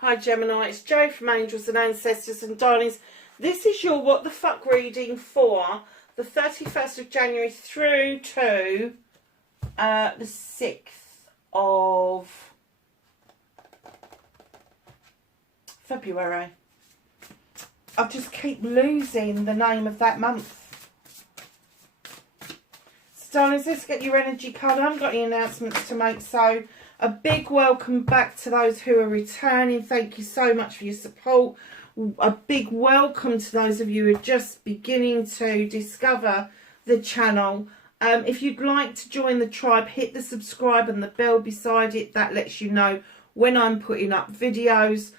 Hi Gemini, it's Jo from Angels and Ancestors and Darlings. This is your What the Fuck reading for the 31st of January through to the 6th of February. I just keep losing the name of that month. So darlings, let's get your energy card. I haven't got any announcements to make, so a big welcome back to those who are returning. Thank you so much for your support. A big welcome to those of you who are just beginning to discover the channel. If you'd like to join the tribe, hit the subscribe and the bell beside it. That lets you know when I'm putting up videos.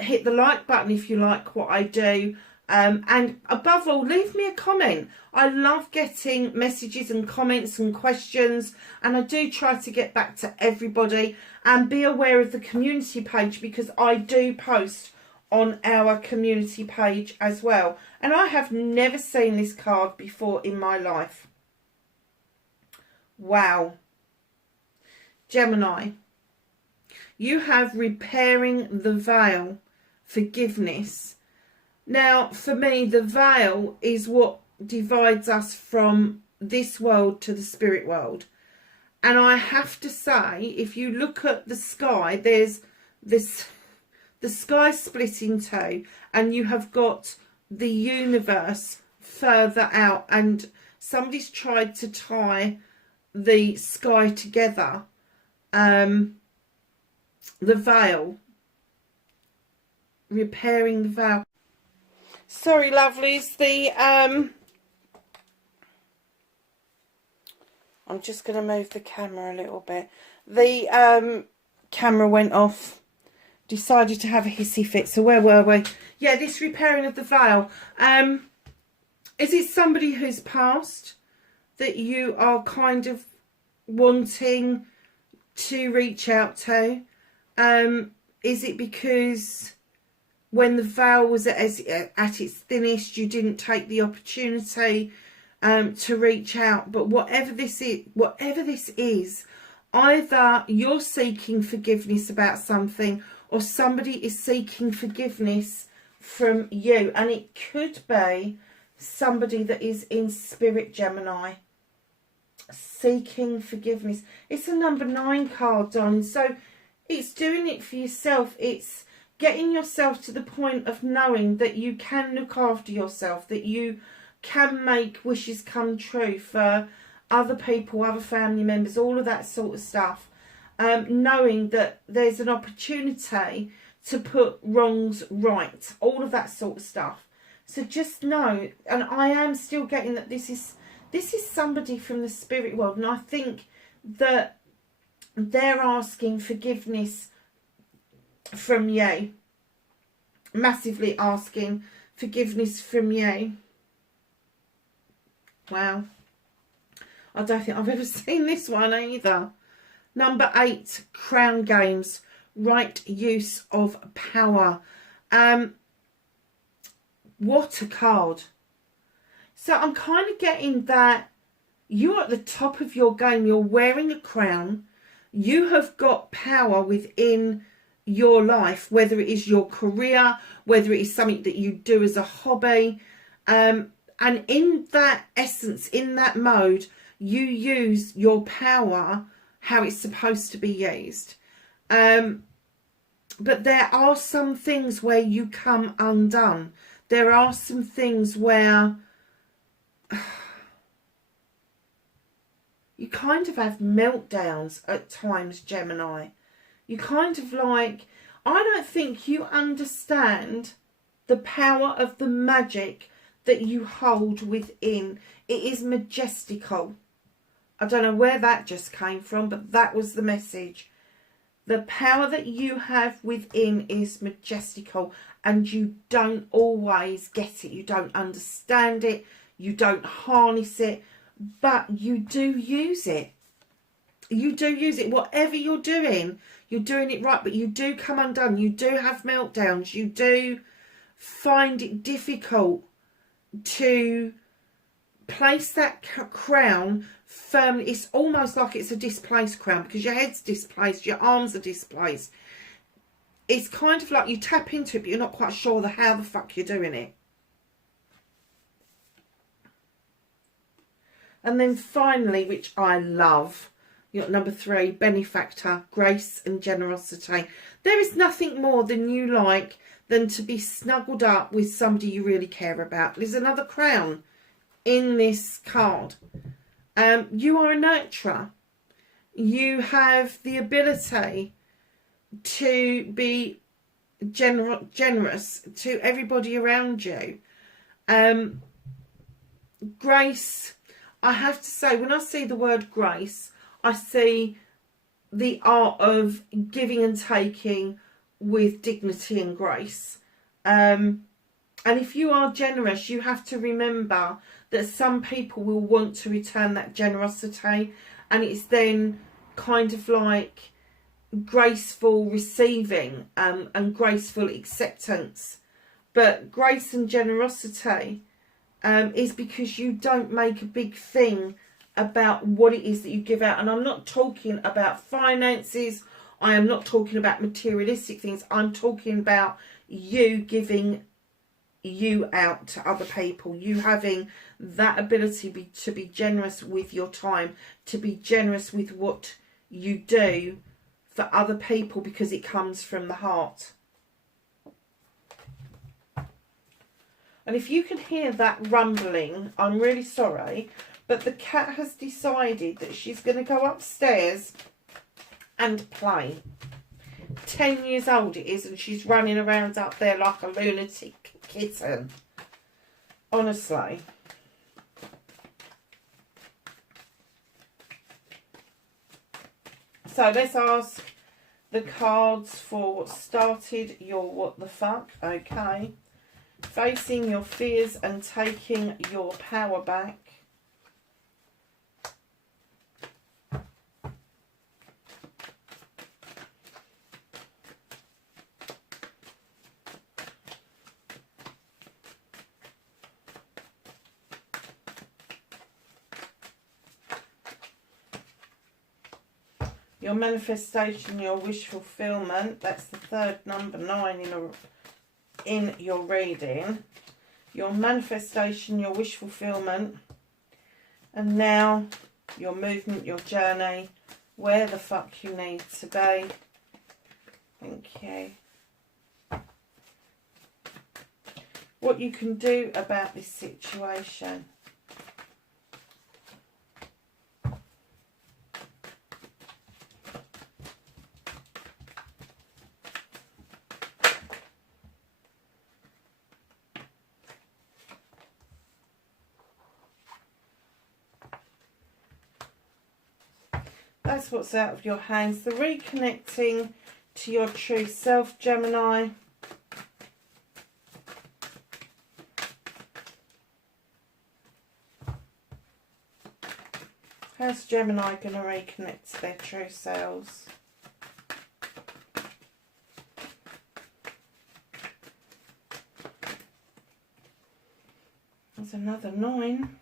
Hit the like button if you like what I do. And above all, leave me a comment. I love getting messages and comments and questions, and I do try to get back to everybody. And be aware of the community page, because I do post on our community page as well. And I have never seen this card before in my life. Wow. Gemini, you have repairing the veil, forgiveness. Now, for me, the veil is what divides us from this world to the spirit world. And I have to say, if you look at the sky, there's this, the sky split in two, and you have got the universe further out, and somebody's tried to tie the sky together. The veil, repairing the veil. Sorry, lovelies, I'm just going to move the camera a little bit. The camera went off, decided to have a hissy fit. So where were we? Yeah, this repairing of the veil. Is it somebody who's passed that you are kind of wanting to reach out to? Is it because when the veil was at its thinnest, you didn't take the opportunity to reach out? But whatever this is, either you're seeking forgiveness about something, or somebody is seeking forgiveness from you. And it could be somebody that is in spirit, Gemini, seeking forgiveness. It's a number 9 card, darling. So it's doing it for yourself. It's getting yourself to the point of knowing that you can look after yourself, that you can make wishes come true for other people, other family members, all of that sort of stuff. Knowing that there's an opportunity to put wrongs right, all of that sort of stuff. So just know, and I am still getting that this is somebody from the spirit world, and I think that they're asking forgiveness from you, massively asking forgiveness from you. Wow, I don't think I've ever seen this one either. Number 8, Crown Games, right use of power. What a card. So I'm kind of getting that you're at the top of your game. You're wearing a crown. You have got power within your life, whether it is your career, whether it is something that you do as a hobby. And in that essence, in that mode, you use your power how it's supposed to be used. But there are some things where you come undone. There are some things where you kind of have meltdowns at times, Gemini. You kind of like, I don't think you understand the power of the magic that you hold within. It is majestical. I don't know where that just came from, but that was the message. The power that you have within is majestical, and you don't always get it. You don't understand it. You don't harness it, but you do use it. You do use it. Whatever you're doing it right, but you do come undone. You do have meltdowns. You do find it difficult to place that crown firmly. It's almost like it's a displaced crown, because your head's displaced, your arms are displaced. it's kind of like you tap into it, but you're not quite sure how the fuck you're doing it. And then finally, which I love, you got number 3, benefactor, grace and generosity. There is nothing more than you like than to be snuggled up with somebody you really care about. There's another crown in this card. You are a nurturer. You have the ability to be generous to everybody around you. Grace, I have to say, when I see the word grace, I see the art of giving and taking with dignity and grace. And if you are generous, you have to remember that some people will want to return that generosity, and it's then kind of like graceful receiving and graceful acceptance. But grace and generosity is because you don't make a big thing about what it is that you give out. And I'm not talking about finances, I am not talking about materialistic things, I'm talking about you giving you out to other people, you having that ability to be generous with your time, to be generous with what you do for other people, because it comes from the heart. And if you can hear that rumbling, I'm really sorry, but the cat has decided that she's going to go upstairs and play. 10 years old it is, and she's running around up there like a lunatic kitten. Honestly. So let's ask the cards for what started your what the fuck. Okay. Facing your fears and taking your power back. Your manifestation, your wish fulfillment. That's the third number 9 in your reading. Your manifestation, your wish fulfillment. And now your movement, your journey, where the fuck you need to be. Thank you. What you can do about this situation. That's what's out of your hands. The reconnecting to your true self, Gemini. How's Gemini going to reconnect to their true selves? There's another 9.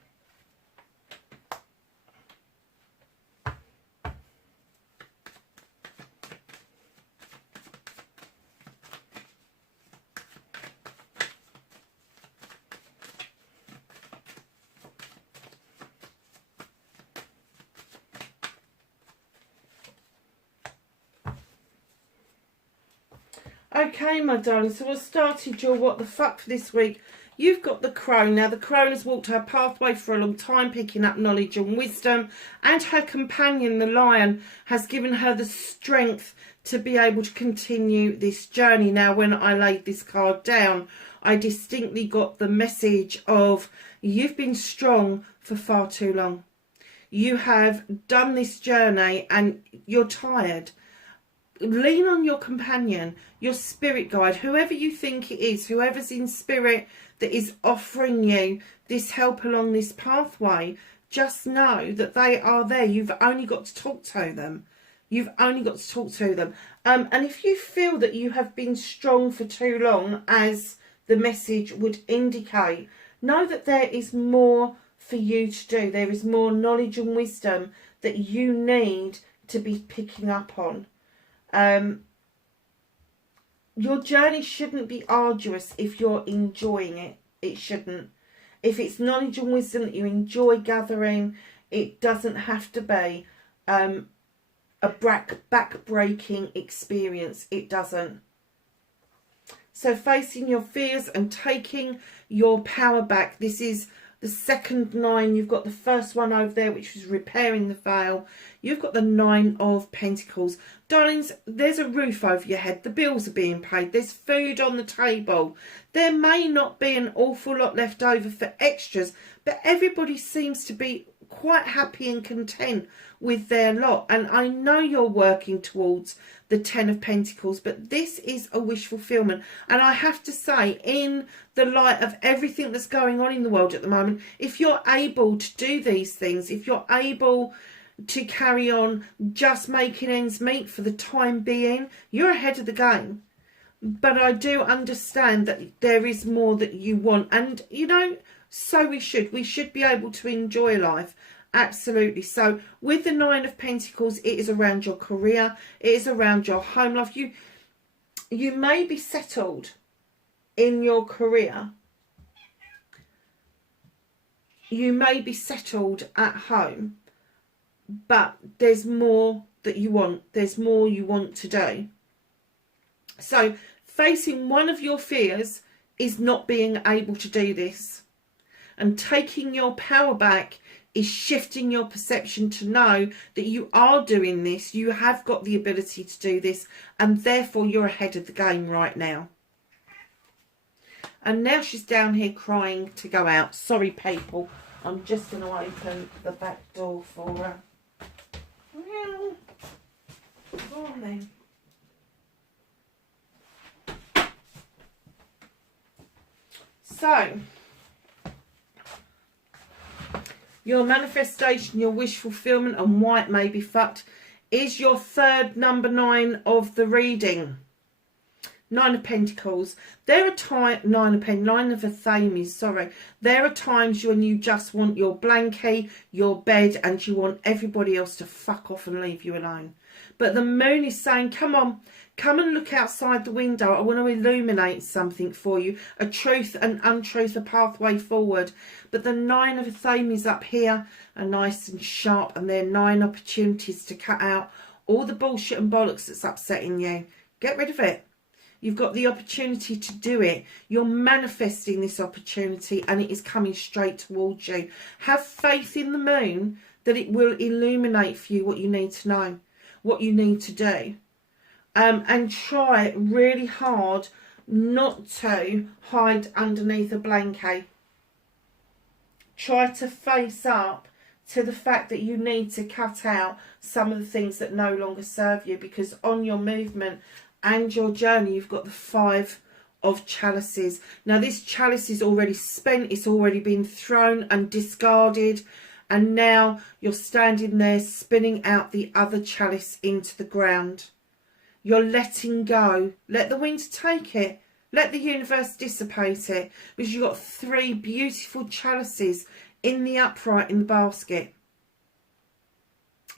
Okay, my darling, so what started your what the fuck for this week? You've got the crone. Now, the crone has walked her pathway for a long time, picking up knowledge and wisdom, and her companion, the lion, has given her the strength to be able to continue this journey. Now, when I laid this card down, I distinctly got the message of you've been strong for far too long. You have done this journey and you're tired. Lean on your companion, your spirit guide, whoever you think it is, whoever's in spirit that is offering you this help along this pathway. Just know that they are there. You've only got to talk to them. You've only got to talk to them. And if you feel that you have been strong for too long, as the message would indicate, know that there is more for you to do. There is more knowledge and wisdom that you need to be picking up on. your journey shouldn't be arduous if you're enjoying it. It shouldn't. If it's knowledge and wisdom that you enjoy gathering, it doesn't have to be a back-breaking experience. It doesn't. So facing your fears and taking your power back. This is the second 9. You've got the first one over there, which was repairing the veil. You've got the 9 of Pentacles. Darlings, there's a roof over your head. The bills are being paid. There's food on the table. There may not be an awful lot left over for extras, but everybody seems to be quite happy and content with their lot. And I know you're working towards the 10 of Pentacles, but this is a wish fulfillment. And I have to say, in the light of everything that's going on in the world at the moment, if you're able to do these things, if you're able to carry on just making ends meet for the time being, you're ahead of the game. But I do understand that there is more that you want, and you know, so we should be able to enjoy life. Absolutely. So with the 9 of Pentacles, it is around your career, it is around your home life. You may be settled in your career, you may be settled at home, but there's more that you want. There's more you want to do. So facing one of your fears is not being able to do this. And taking your power back is shifting your perception to know that you are doing this. You have got the ability to do this. And therefore you're ahead of the game right now. And now she's down here crying to go out. Sorry, people. I'm just going to open the back door for her. Well, go on then. So, your manifestation, your wish fulfillment, and why it may be fucked is your third number 9 of the reading. 9 of Pentacles. There are times, 9 of Athames, sorry. There are times when you just want your blankie, your bed, and you want everybody else to fuck off and leave you alone. But the moon is saying, come on, come and look outside the window. I want to illuminate something for you. A truth and untruth, a pathway forward. But the 9 of Athames up here are nice and sharp, and they're 9 opportunities to cut out all the bullshit and bollocks that's upsetting you. Get rid of it. You've got the opportunity to do it. You're manifesting this opportunity and it is coming straight towards you. Have faith in the moon that it will illuminate for you what you need to know, what you need to do. And try really hard not to hide underneath a blanket. Try to face up to the fact that you need to cut out some of the things that no longer serve you, because on your movement and your journey, you've got the 5 of Chalices. Now, this chalice is already spent. It's already been thrown and discarded. And now you're standing there spinning out the other chalice into the ground. You're letting go. Let the wind take it. Let the universe dissipate it. Because you've got 3 beautiful chalices in the upright in the basket.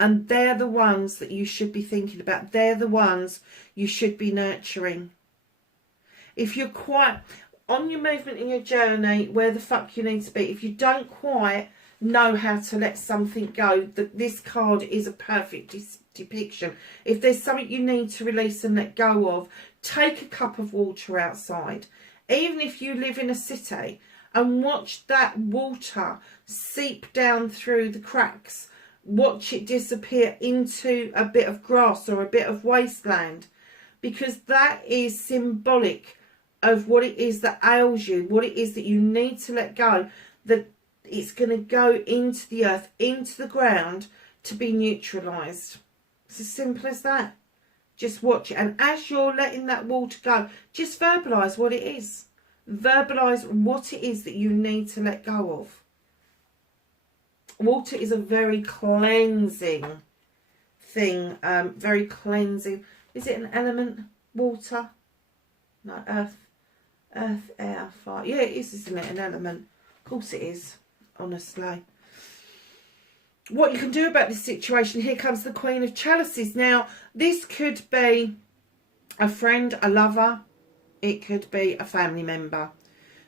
And they're the ones that you should be thinking about. They're the ones you should be nurturing. If you're quite on your movement in your journey, where the fuck you need to be, if you don't quite know how to let something go, this card is a perfect depiction. If there's something you need to release and let go of, take a cup of water outside. Even if you live in a city, and watch that water seep down through the cracks. Watch it disappear into a bit of grass or a bit of wasteland, because that is symbolic of what it is that ails you, what it is that you need to let go, that it's going to go into the earth, into the ground, to be neutralised. It's as simple as that. Just watch it, and as you're letting that water go, just verbalise what it is. Verbalise what it is that you need to let go of. Water is a very cleansing thing. Very cleansing. Is it an element? Water? No, earth. Earth, air, fire. Yeah, it is, isn't it? An element. Of course it is. Honestly. What you can do about this situation, here comes the Queen of Chalices. Now, this could be a friend, a lover, It could be a family member.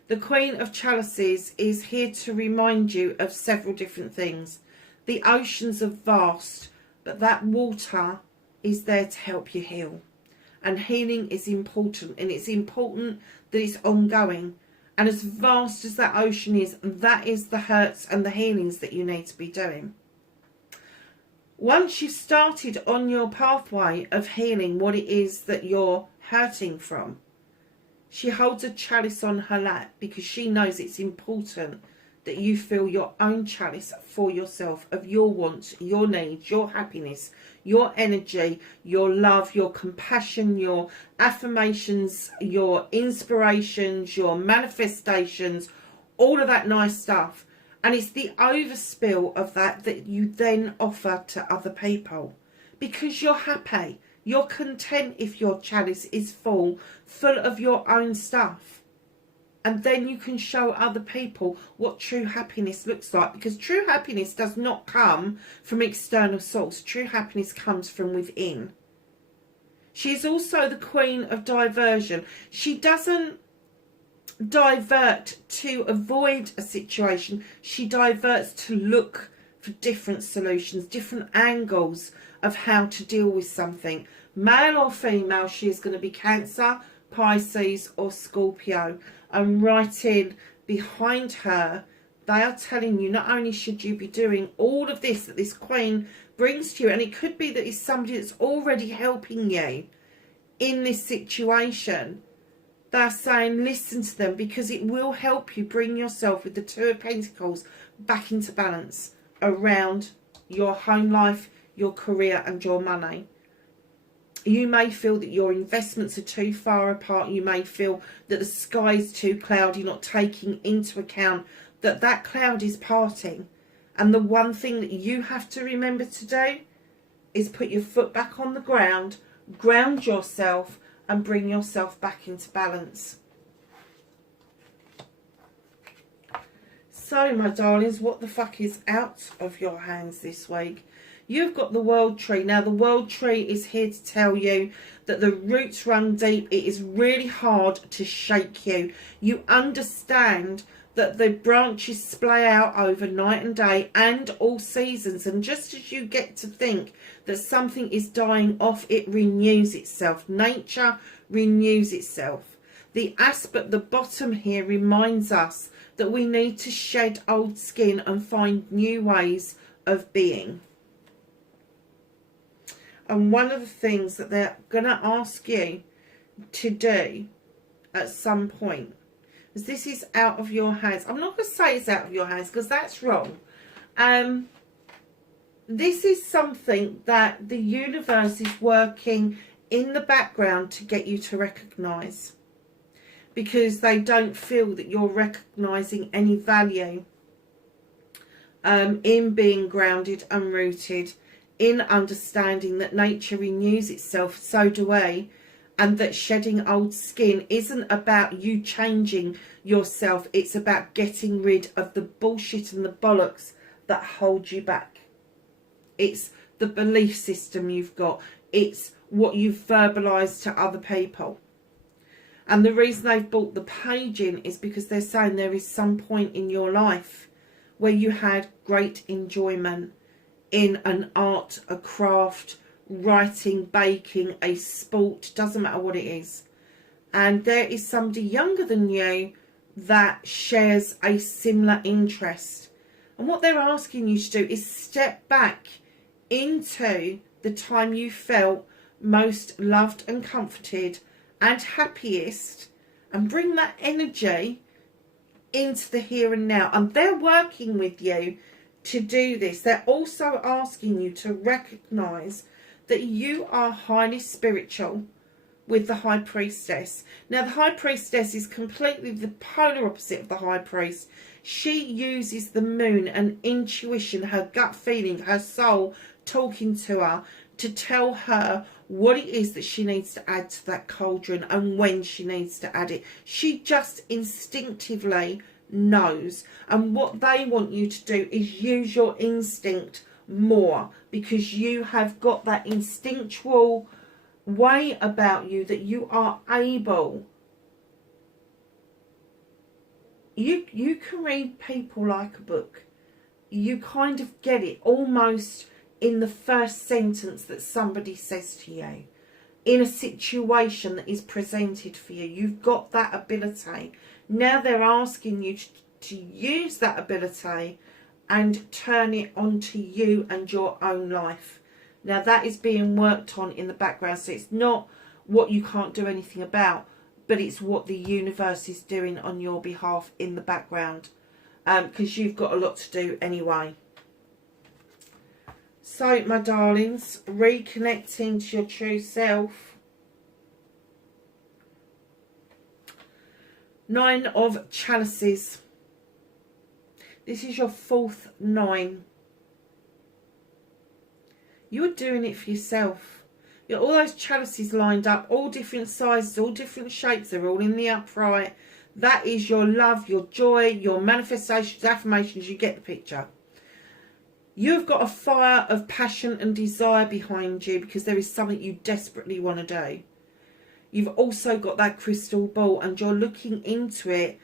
The Queen of Chalices is here to remind you of several different things. The oceans are vast, but that water is there to help you heal. And healing is important, and it's important that it's ongoing. And as vast as that ocean is, that is the hurts and the healings that you need to be doing. Once you've started on your pathway of healing what it is that you're hurting from, she holds a chalice on her lap because she knows it's important that you fill your own chalice for yourself of your wants, your needs, your happiness, your energy, your love, your compassion, your affirmations, your inspirations, your manifestations, all of that nice stuff. And it's the overspill of that you then offer to other people because you're happy. You're content if your chalice is full of your own stuff. And then you can show other people what true happiness looks like. Because true happiness does not come from external source. True happiness comes from within. She is also the Queen of Diversion. She doesn't divert to avoid a situation. She diverts to look for different solutions, different angles of how to deal with something. Male or female, she is going to be Cancer, Pisces or Scorpio. And right in behind her, they are telling you not only should you be doing all of this that this Queen brings to you, and it could be that it's somebody that's already helping you in this situation. They're saying listen to them because it will help you bring yourself with the Two of Pentacles back into balance around your home life, your career and your money. You may feel that your investments are too far apart. You may feel that the sky is too cloudy, not taking into account that that cloud is parting. And the one thing that you have to remember to do is put your foot back on the ground, ground yourself and bring yourself back into balance. So, my darlings, what the fuck is out of your hands this week? You've got the World Tree. Now, the World Tree is here to tell you that the roots run deep. It is really hard to shake you. You understand that the branches splay out over night and day and all seasons. And just as you get to think that something is dying off, it renews itself. Nature renews itself. The asp at the bottom here reminds us that we need to shed old skin and find new ways of being. And one of the things that they're going to ask you to do at some point, is this is out of your hands. I'm not going to say it's out of your hands because that's wrong. This is something that the universe is working in the background to get you to recognise. Because they don't feel that you're recognising any value in being grounded and rooted, in understanding that nature renews itself, so do we, and that shedding old skin isn't about you changing yourself, it's about getting rid of the bullshit and the bollocks that hold you back. It's the belief system you've got, it's what you've verbalised to other people. And the reason they've brought the page in is because they're saying there is some point in your life where you had great enjoyment in an art, a craft, writing, baking, a sport, doesn't matter what it is. And there is somebody younger than you that shares a similar interest. And what they're asking you to do is step back into the time you felt most loved and comforted and happiest, and bring that energy into the here and now. And they're working with you to do this. They're also asking you to recognise that you are highly spiritual with the High Priestess. Now, the High Priestess is completely the polar opposite of the High Priest. She uses the moon and intuition, her gut feeling, her soul talking to her, to tell her what it is that she needs to add to that cauldron and when she needs to add it. She just instinctively knows. And what they want you to do is use your instinct more, because you have got that instinctual way about you that you are able you can read people like a book. You kind of get it almost in the first sentence that somebody says to you, in a situation that is presented for you. You've got that ability. Now they're asking you to use that ability and turn it onto you and your own life. Now that is being worked on in the background. So it's not what you can't do anything about, but it's what the universe is doing on your behalf in the background. Because you've got a lot to do anyway. So, my darlings, reconnecting to your true self. 9 of Chalices. This is your 4th 9. You're doing it for yourself. You've got all those chalices lined up, all different sizes, all different shapes. They're all in the upright. That is your love, your joy, your manifestations, affirmations. You get the picture. You've got a fire of passion and desire behind you because there is something you desperately want to do. You've also got that crystal ball and you're looking into it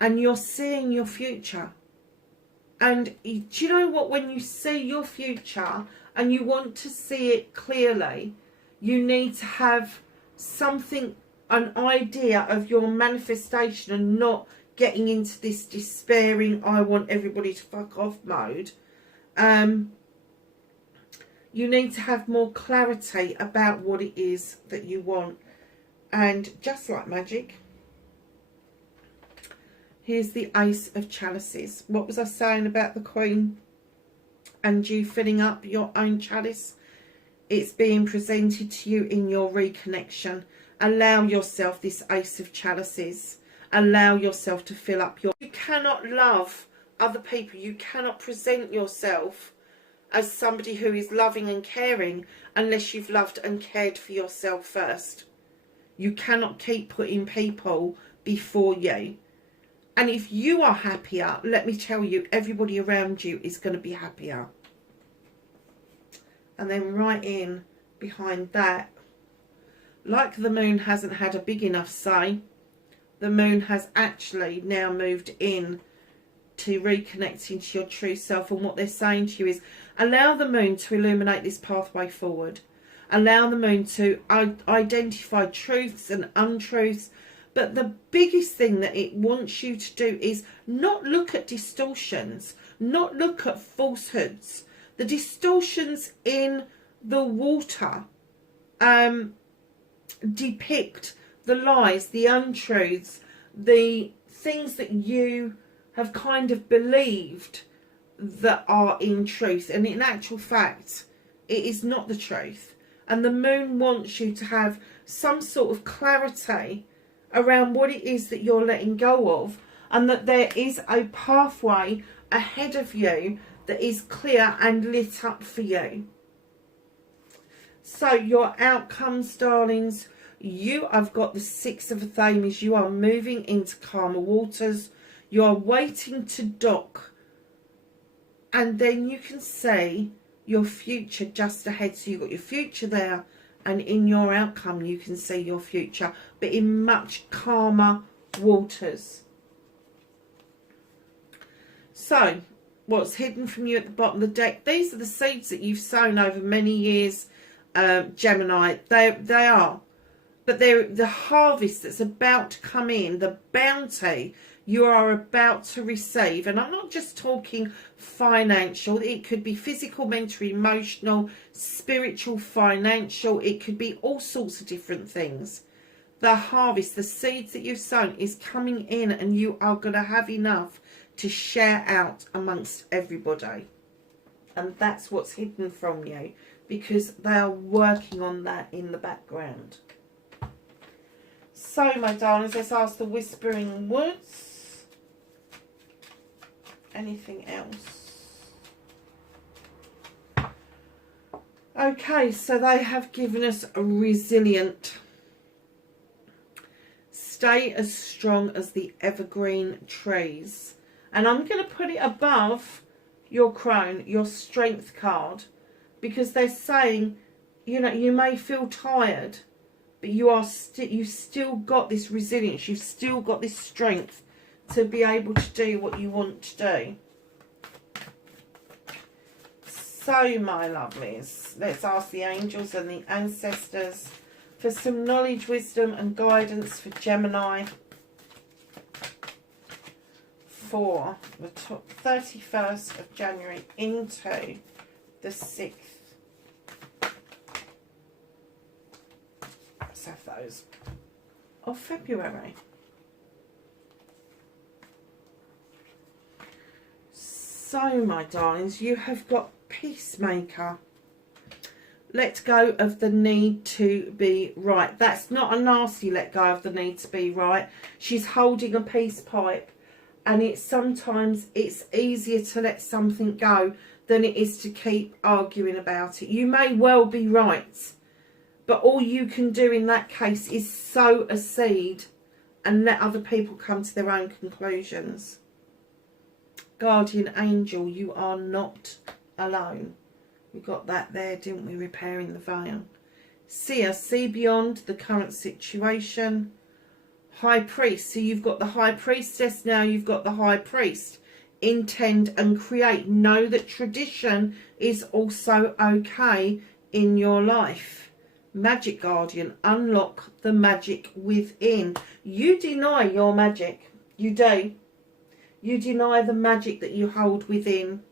and you're seeing your future. And do you know what? When you see your future and you want to see it clearly, you need to have something, an idea of your manifestation, and not getting into this despairing, I want everybody to fuck off mode. You need to have more clarity about what it is that you want. And just like magic, here's the Ace of Chalices. What was I saying about the Queen and you filling up your own chalice? It's being presented to you in your reconnection. Allow yourself this Ace of Chalices. Allow yourself to fill up your... You cannot love other people. You cannot present yourself as somebody who is loving and caring unless you've loved and cared for yourself first. You cannot keep putting people before you. And if you are happier, let me tell you, everybody around you is going to be happier. And then right in behind that, like the moon hasn't had a big enough say, the moon has actually now moved in to reconnecting to your true self. And what they're saying to you is, allow the moon to illuminate this pathway forward. Allow the moon to identify truths and untruths. But the biggest thing that it wants you to do is not look at distortions, not look at falsehoods. The distortions in the water depict the lies, the untruths, the things that you have kind of believed that are in truth. And in actual fact, it is not the truth. And the moon wants you to have some sort of clarity around what it is that you're letting go of, and that there is a pathway ahead of you that is clear and lit up for you. So your outcomes, darlings, you have got the 6 of Thames. You are moving into calmer waters. You are waiting to dock, and then you can see your future just ahead. So you've got your future there, and in your outcome you can see your future, but in much calmer waters. So what's hidden from you at the bottom of the deck? These are the seeds that you've sown over many years, Gemini. They are, but they're the harvest that's about to come in, the bounty you are about to receive. And I'm not just talking financial. It could be physical, mental, emotional, spiritual, financial. It could be all sorts of different things. The harvest, the seeds that you've sown, is coming in, and you are going to have enough to share out amongst everybody. And that's what's hidden from you, because they are working on that in the background. So, my darlings, let's ask the Whispering Woods. Anything else? Okay, so they have given us a resilient. Stay as strong as the evergreen trees. And I'm going to put it above your crown, your strength card, because they're saying, you know, you may feel tired, but you've still got this resilience. You've still got this strength to be able to do what you want to do. So, my lovelies, let's ask the angels and the ancestors for some knowledge, wisdom and guidance for Gemini for the 31st of January into the 6th. Let's have those of February. So, my darlings, you have got Peacemaker. Let go of the need to be right. That's not a nasty let go of the need to be right. She's holding a peace pipe, and sometimes it's easier to let something go than it is to keep arguing about it. You may well be right, but all you can do in that case is sow a seed and let other people come to their own conclusions. Guardian angel, you are not alone. We got that there, didn't we? Repairing the veil. Seer, see beyond the current situation. High priest, so you've got the high priestess now, you've got the high priest. Intend and create. Know that tradition is also okay in your life. Magic guardian, unlock the magic within. You deny your magic. You do. You deny the magic that you hold within.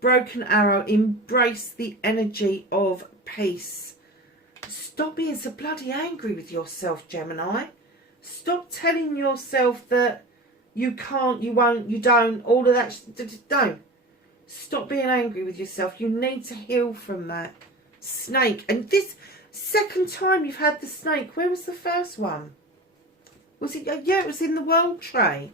Broken arrow, embrace the energy of peace. Stop being so bloody angry with yourself, Gemini. Stop telling yourself that you can't, you won't, you don't, all of that. Don't. Stop being angry with yourself. You need to heal from that. Snake. And this second time you've had the snake, where was the first one? Was it? Yeah, it was in the world tray.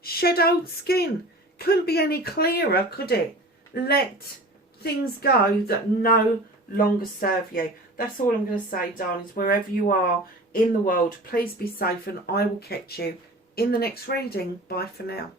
Shed old skin. Couldn't be any clearer, could it? Let things go that no longer serve you. That's all I'm going to say, darlings. Wherever you are in the world, please be safe, and I will catch you in the next reading. Bye for now.